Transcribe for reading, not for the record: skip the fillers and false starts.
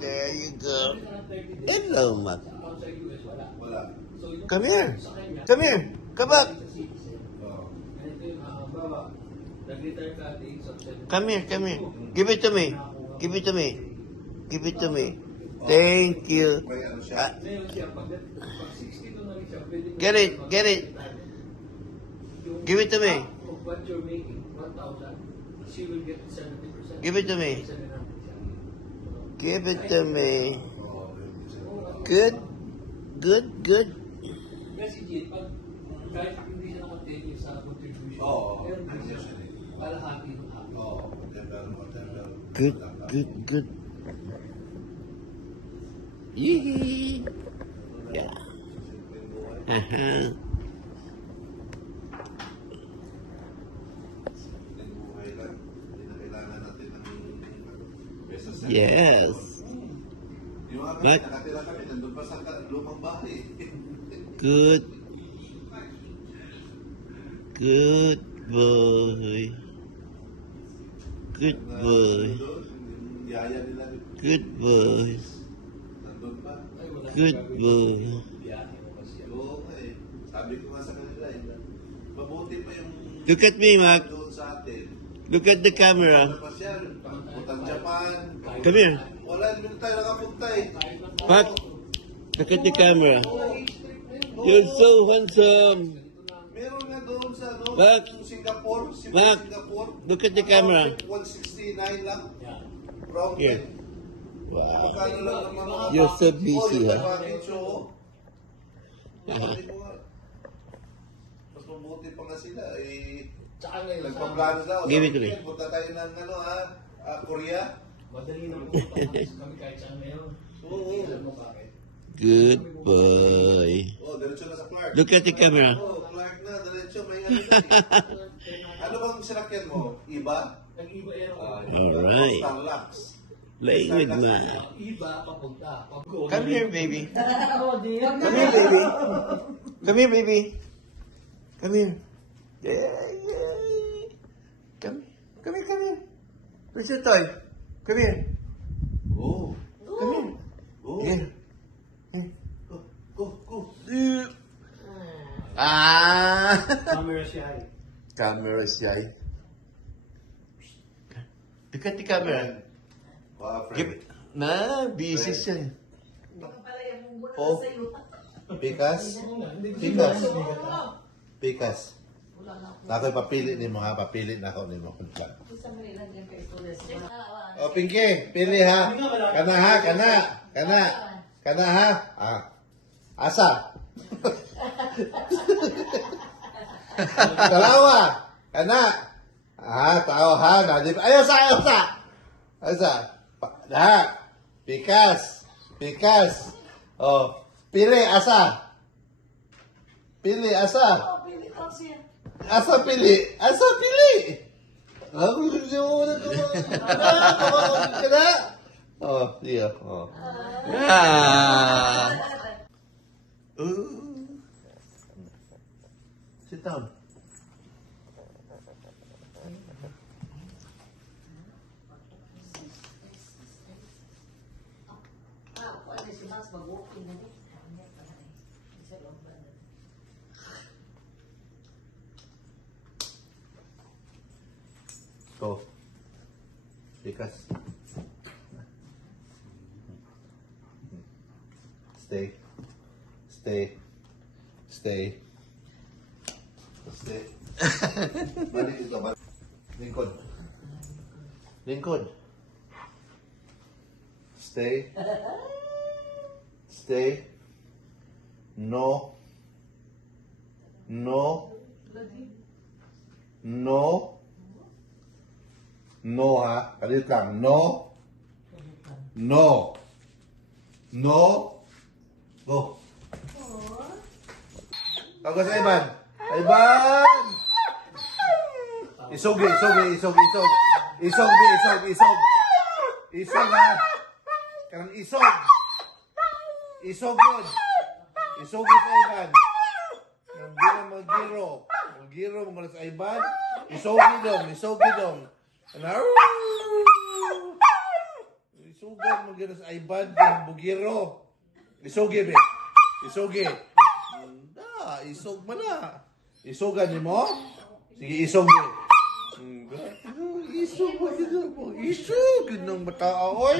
There you go. Hello, Mac. Come here. Come here. Come back. Come here. Come here. Give it to me. Give it to me. Give it to me. Thank you. Get it. Get it. Give it to me. Give it to me. Give it to me. Good. Good. Good. Good. Good. Good. Yee. Yeah. Yes. But good. Good boy. Good boy. Good boy. Good boy. Look at me, Mac. Look at the camera. Come here. Mac, look at the camera. You're so handsome. Mac, Mac, look at the camera. 169 lang. Here. Wow. You're so busy, huh? Mas mabuti pa nga sila. Nagpaplano daw. Give it to me. Punta tayo ng Korea. Madali na po kami kahit saan ngayon. Alam mo bakit? Good boy. Oh, diretso na sa Clark. Look at the camera. Oh, Clark na, diretso. May ano bang sinakyan mo? Iba? Nag-iba yan ako. Alright. Starlux. Playing with man. Iba, papunta. Come here, baby. Come here, baby. Come here, baby. Come here. Yeah. Come here, come here. Where's your toy? Come here. Oh. Come here. Oh. Yeah. Go. Ah. Camera shy. Camera shy. Look at the camera. Give it. Na, busy siya. Oh. Pikas. Nako'y papili ni mga papili na ako ni mo. Oh, Pinky, pili ha. Kana ha, kana ha. Ah. Asa. Dalawa. Kana. Ah, tao ha. Ay, asa. Ha. Pikas. Oh, pili, asa. Asa pili. Ako gusto mo na kana. Oh, iya. Oh. Ah. Ooh. Sit down. Go. Pikas. Stay. Balik ito. Lingkod. Stay. No ha. Kalit lang. No. Go. Tawag sa Ivan. Ivan! Isog ha. Kanang isog. Isog yun. Isog sa Ivan. Hindi na mag-giro. Mag-giro mga sa Ivan. Isogi dong. Ano? Isogi isugan mo gina sa iBand ng bugiro. Isugi, be. Isugi. Isog mo na. Isugan niyo mo? Sige, isog, be. Isog mo, isog mo. Isog, yun ang mata, oy.